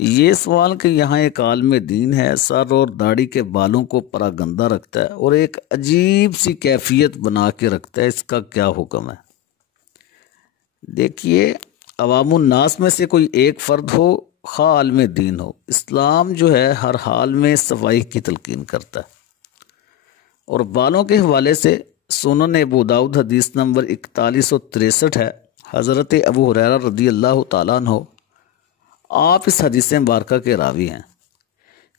یہ سوال کہ یہاں ایک عالم دین ہے، سر اور داڑھی کے بالوں کو پراگندہ رکھتا ہے اور ایک عجیب سی کیفیت بنا کے رکھتا ہے، اس کا کیا حکم ہے؟ دیکھیے، عوام الناس میں سے کوئی ایک فرد ہو، خواہ عالم دین ہو، اسلام جو ہے ہر حال میں صفائی کی تلقین کرتا ہے۔ اور بالوں کے حوالے سے سنن ابو داؤد حدیث نمبر 4163 ہے، حضرت ابو ہریرہ رضی اللہ تعالیٰ عنہ آپ اس حدیث مبارکہ کے راوی ہیں۔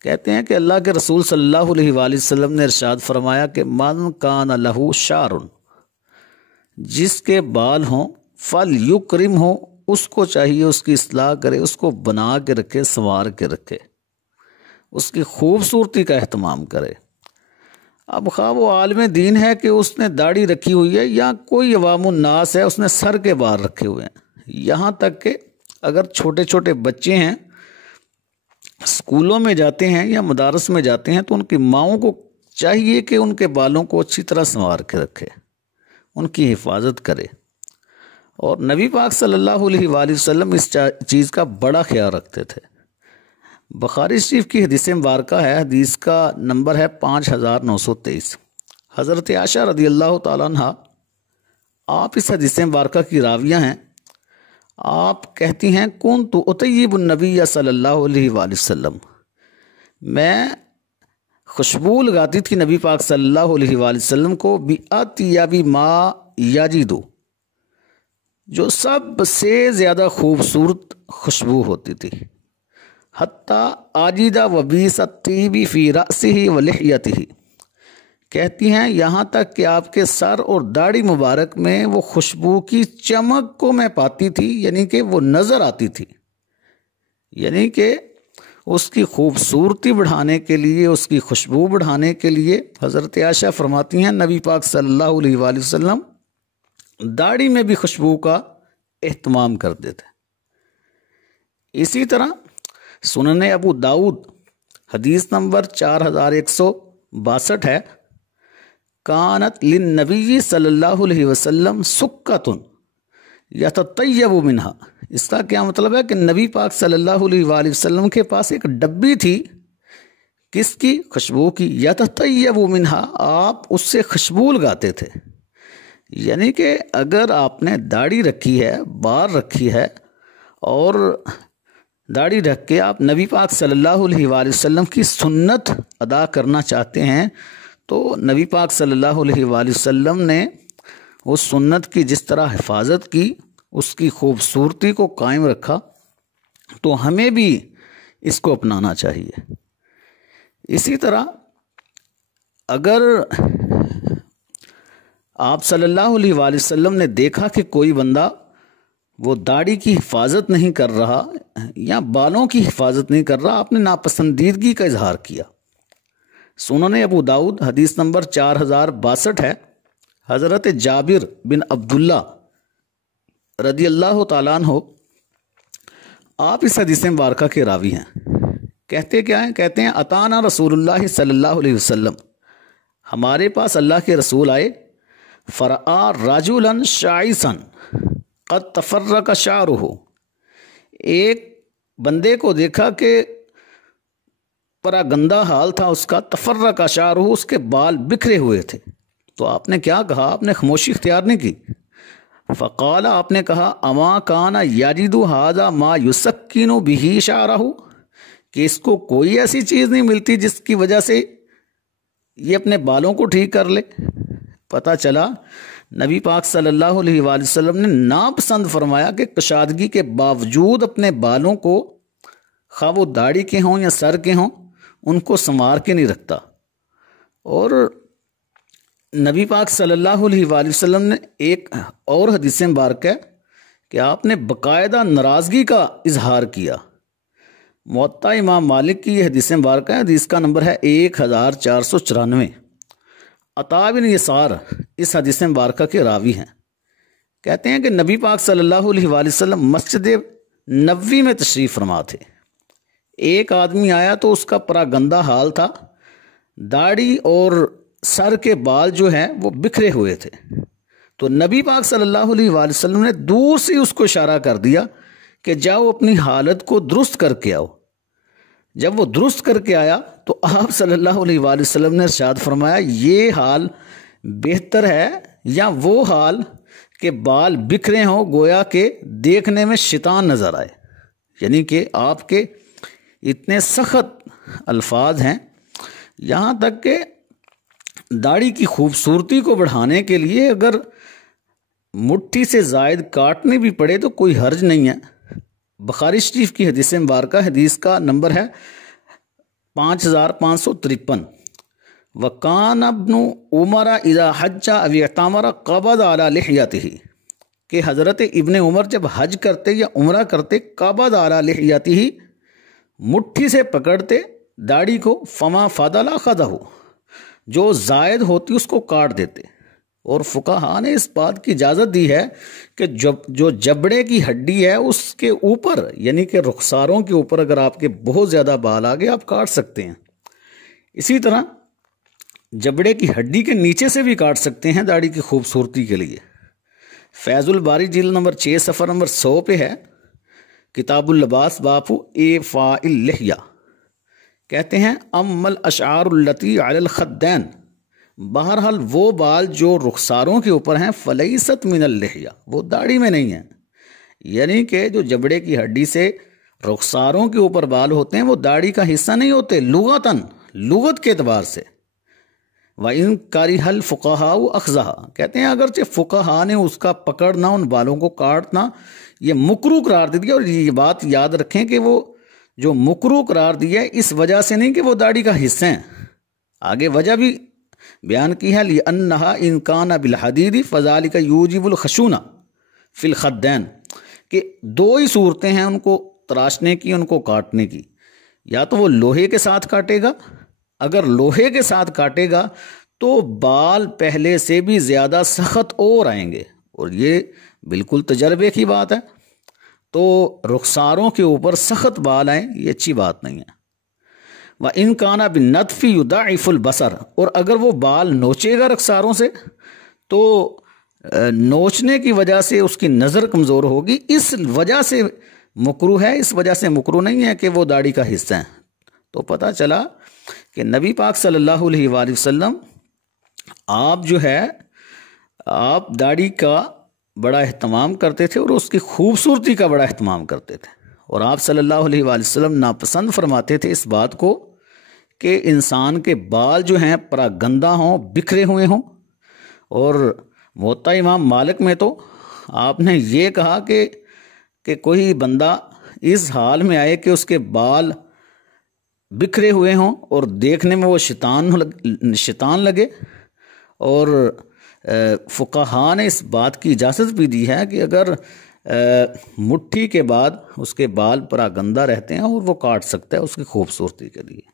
کہتے ہیں کہ اللہ کے رسول صلی اللہ علیہ وآلہ وسلم نے ارشاد فرمایا کہ من کان لہ شعر، جس کے بال ہوں فلیکرم ہو، اس کو چاہیے اس کی اصلاح کرے، اس کو بنا کے رکھے، سنوار کے رکھے، اس کی خوبصورتی کا اہتمام کرے۔ اب خواہ وہ عالم دین ہے کہ اس نے داڑھی رکھی ہوئی ہے، یا کوئی عوام الناس ہے اس نے سر کے بال رکھے ہوئے ہیں، یہاں تک کہ اگر چھوٹے چھوٹے بچے ہیں، اسکولوں میں جاتے ہیں یا مدارس میں جاتے ہیں، تو ان کی ماؤں کو چاہیے کہ ان کے بالوں کو اچھی طرح سنوار کے رکھے، ان کی حفاظت کرے۔ اور نبی پاک صلی اللہ علیہ وآلہ وسلم اس چیز کا بڑا خیال رکھتے تھے۔ بخاری شریف کی حدیث مبارکہ ہے، حدیث کا نمبر ہے 5923۔ حضرت عائشہ رضی اللہ تعالیٰ عنہ آپ اس حدیث مبارکہ کی راویہ ہیں۔ آپ کہتی ہیں کنت اطیب النبی صلی اللہ علیہ وآلہ وسلم، میں خوشبو لگاتی تھی نبی پاک صلی اللہ علیہ وآلہ وسلم کو بِأَطْيَبِ مَا یجد، جو سب سے زیادہ خوبصورت خوشبو ہوتی تھی، حتیٰ آجد وبیس الطیب فی رأسہ ولحیتہ، کہتی ہیں یہاں تک کہ آپ کے سر اور داڑھی مبارک میں وہ خوشبو کی چمک کو میں پاتی تھی، یعنی کہ وہ نظر آتی تھی، یعنی کہ اس کی خوبصورتی بڑھانے کے لیے، اس کی خوشبو بڑھانے کے لیے حضرت عائشہ فرماتی ہیں نبی پاک صلی اللہ علیہ وآلہ وسلم داڑھی میں بھی خوشبو کا اہتمام کرتے تھے۔ اسی طرح سنن ابو داؤد حدیث نمبر 4162 ہے، کانت للنبی صلی اللہ علیہ وسلم سکۃ یتطیب منہا، اس کا کیا مطلب ہے کہ نبی پاک صلی اللہ علیہ وآلہ وسلم کے پاس ایک ڈبی تھی، کس کی؟ خوشبو کی، یتطیب منہا، آپ اس سے خوشبو لگاتے تھے۔ یعنی کہ اگر آپ نے داڑھی رکھی ہے، بال رکھی ہے، اور داڑھی رکھ کے آپ نبی پاک صلی اللہ علیہ وآلہ وسلم کی سنت ادا کرنا چاہتے ہیں، تو نبی پاک صلی اللہ علیہ وآلہ وسلم نے اس سنت کی جس طرح حفاظت کی، اس کی خوبصورتی کو قائم رکھا، تو ہمیں بھی اس کو اپنانا چاہیے۔ اسی طرح اگر آپ صلی اللہ علیہ وآلہ وسلم نے دیکھا کہ کوئی بندہ وہ داڑھی کی حفاظت نہیں کر رہا یا بالوں کی حفاظت نہیں کر رہا، آپ نے ناپسندیدگی کا اظہار کیا۔ سنن ابو داؤد حدیث نمبر 4062 ہے، حضرت جابر بن عبداللہ رضی اللہ تعالیٰ عنہ آپ اس حدیث مبارکہ کے راوی ہیں۔ کہتے کیا ہیں؟ کہتے ہیں اتانا رسول اللہ صلی اللہ علیہ وسلم، ہمارے پاس اللہ کے رسول آئے، فرآ رجلا شعیثا قد تفرق شعرہ، ایک بندے کو دیکھا کہ پراگندہ حال تھا اس کا، تفرق شعرہ، اس کے بال بکھرے ہوئے تھے۔ تو آپ نے کیا کہا؟ آپ نے خاموشی اختیار نہیں کی۔ فقال، آپ نے کہا اما کان یجد ھذا ما یسکن بہ شعرہ، کہ اس کو کوئی ایسی چیز نہیں ملتی جس کی وجہ سے یہ اپنے بالوں کو ٹھیک کر لے۔ پتہ چلا نبی پاک صلی اللہ علیہ وآلہ وسلم نے ناپسند فرمایا کہ کشادگی کے باوجود اپنے بالوں کو، خواہ وہ داڑھی کے ہوں یا سر کے ہوں، ان کو سنوار کے نہیں رکھتا۔ اور نبی پاک صلی اللہ علیہ وآلہ وسلم نے ایک اور حدیث مبارک ہے کہ آپ نے باقاعدہ ناراضگی کا اظہار کیا۔ موطا امام مالک کی یہ حدیث مبارک ہے، حدیث کا نمبر ہے 1494۔ عطا بن یسار اس حدیث مبارکہ کے راوی ہیں۔ کہتے ہیں کہ نبی پاک صلی اللہ علیہ وآلہ وسلم مسجد نبوی میں تشریف فرما تھے، ایک آدمی آیا تو اس کا پراگندہ حال تھا، داڑھی اور سر کے بال جو ہیں وہ بکھرے ہوئے تھے، تو نبی پاک صلی اللہ علیہ وآلہ وسلم نے دور سے اس کو اشارہ کر دیا کہ جاؤ اپنی حالت کو درست کر کے آؤ، جب وہ درست کر کے آیا تو آپ صلی اللہ علیہ وآلہ وسلم نے ارشاد فرمایا یہ حال بہتر ہے یا وہ حال کہ بال بکھرے ہوں گویا کہ دیکھنے میں شیطان نظر آئے. یعنی کہ آپ کے اتنے سخت الفاظ ہیں، یہاں تک کہ داڑھی کی خوبصورتی کو بڑھانے کے لیے اگر مٹھی سے زائد کاٹنے بھی پڑے تو کوئی حرج نہیں ہے. بخاری شریف کی حدیث مبارکہ، حدیث کا نمبر ہے 5553. وَقَانَ ابْنُ عُمَرَ اِذَا حَجَّ اَوْ اعْتَمَرَ قَبَضَ عَلَى لِحْيَتِهِ کہ حضرت ابن عمر جب حج کرتے یا عمرہ کرتے قَبَضَ عَلَى لِحْيَتِهِ مٹھی سے پکڑتے داڑھی کو، فَمَا فَضَلَ أَخَذَهُ جو زائد ہوتی اس کو کاٹ دیتے. اور فقہا نے اس بات کی اجازت دی ہے کہ جو جبڑے کی ہڈی ہے اس کے اوپر یعنی کہ رخساروں کے اوپر اگر آپ کے بہت زیادہ بال آگے آپ کاٹ سکتے ہیں. اسی طرح جبڑے کی ہڈی کے نیچے سے بھی کاٹ سکتے ہیں داڑھی کی خوبصورتی کے لیے. فیض الباری جلد نمبر 6 صفحہ نمبر 100 پہ ہے، کتاب اللباس باب ایفاء اللحیہ. کہتے ہیں ام الاشعار التی علی الخدین، بہرحال وہ بال جو رخساروں کے اوپر ہیں، فلیست من اللحیہ وہ داڑھی میں نہیں ہیں. یعنی کہ جو جبڑے کی ہڈی سے رخساروں کے اوپر بال ہوتے ہیں وہ داڑھی کا حصہ نہیں ہوتے لغت کے اعتبار سے. وَإِن كَرِهَ الْفُقَهَاءُ أَخْذَهَا کہتے ہیں اگرچہ فقہا نے اس کا پکڑنا، ان بالوں کو کاٹنا یہ مکروہ قرار دے دیا. اور یہ بات یاد رکھیں کہ وہ جو مکروہ قرار دیا ہے اس وجہ سے نہیں کہ وہ داڑھی کا حصہ ہیں، آگے وجہ بھی بیان کی ہے لِأَنَّهَا إِن كَانَ بِالْحَدِيدِ فَذَلِكَ يُوجِبُ الْخَشُونَ فِي الْخَدَّيْنِ کہ دو ہی صورتیں ہیں ان کو تراشنے کی، ان کو کاٹنے کی. یا تو وہ لوہے کے ساتھ کاٹے گا، اگر لوہے کے ساتھ کاٹے گا تو بال پہلے سے بھی زیادہ سخت اور آئیں گے، اور یہ بالکل تجربے کی بات ہے. تو رخساروں کے اوپر سخت بال آئیں یہ اچھی بات نہیں ہے. وَإِن كَانَ بِالنَّتْفِ يُضَاعِفُ الْبَصَرَ اور اگر وہ بال نوچے گا رخساروں سے تو نوچنے کی وجہ سے اس کی نظر کمزور ہوگی، اس وجہ سے مکروہ ہے، اس وجہ سے مکروہ نہیں ہے کہ وہ داڑھی کا حصہ ہیں. تو پتہ چلا کہ نبی پاک صلی اللہ علیہ وآلہ وسلم آپ جو ہے آپ داڑھی کا بڑا اہتمام کرتے تھے اور اس کی خوبصورتی کا بڑا اہتمام کرتے تھے. اور آپ صلی اللہ علیہ وآلہ وسلم ناپسند فرماتے تھے اس بات کو کہ انسان کے بال جو ہیں پراگندہ ہوں، بکھرے ہوئے ہوں. اور موطا امام مالک میں تو آپ نے یہ کہا کہ کوئی بندہ اس حال میں آئے کہ اس کے بال بکھرے ہوئے ہوں اور دیکھنے میں وہ شیطان لگے. اور فقہا نے اس بات کی اجازت بھی دی ہے کہ اگر مٹھی کے بعد اس کے بال پراگندہ رہتے ہیں اور وہ کاٹ سکتا ہے اس کی خوبصورتی کے لیے.